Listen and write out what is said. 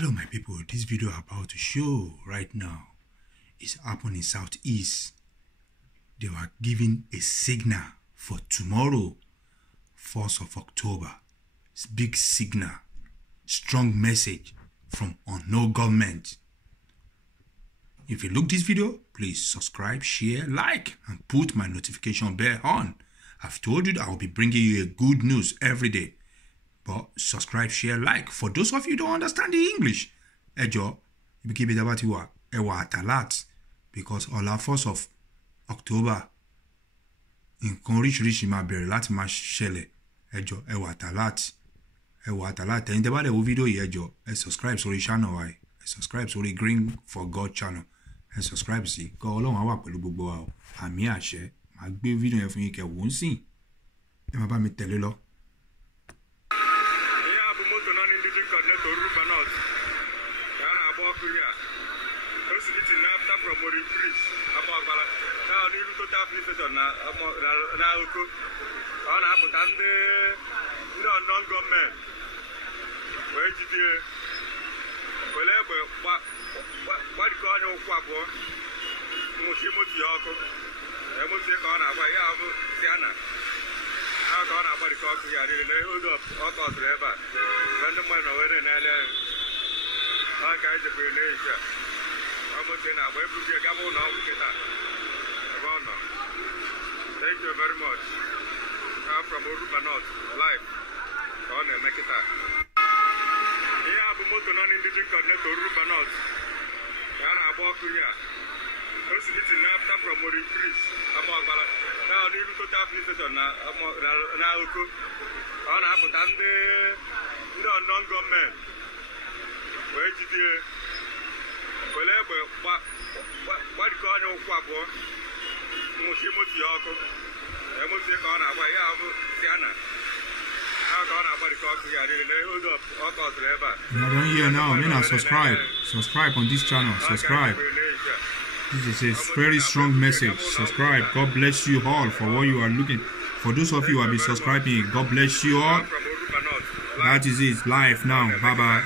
Hello my people, this video I'm about to show right now is happening in Southeast. They were giving a signal for tomorrow, 1st of October. It's big signal, strong message from unknown government. If you look this video, please subscribe, share, like, and put my notification bell on. I've told you that I'll be bringing you a good news every day. But subscribe, share, like. For those of you who don't understand the English, Ejo, you keep it about you a lot because on the 1st of October, in rich ma bere láti ma ṣẹlẹ̀ Ejo ewa talat ẹ̀yin tẹ́ bá lè wo video yìí Ejo ẹ subscribe sórí channel wa ẹ subscribe sórí Green for God channel ẹ subscribe sí kọ Ọlọ́run á wà pẹ̀lú gbogbo wa o àmì àṣẹ màá gbé video yẹn fún yín kẹ́ wò ń sìn ẹ má bá mi tẹ̀lé lọ. From Mori Police, Abogala. Now, the total police on Naoko. On Apple and the non-government. Where did you? What got your quabo? Mushimut Yoko. I must take on a way of Siana. How can I body cock? I didn't hold up all cost ever. When the man over in LA, I got the Brunation. Thank you very much. I'm from Oruba North, live on the Mekita. Here I'm a non-indigenous connect to Oruba North. And I walk here. First, it's in after from Mori Police. Abogala. Now, the total police on Naoko. On Apple and the non-government. Where did you? What got your quabo? Mushimut Yoko. I must take on a way of Siana. How can I body cock? I didn't hold up all cost ever. I don't hear now. I mean, subscribe. Subscribe on this channel. Subscribe. This is a very strong message. Subscribe. God bless you all for what you are looking. For those of you who have been subscribing, God bless you all. That is it. Live now. Bye bye.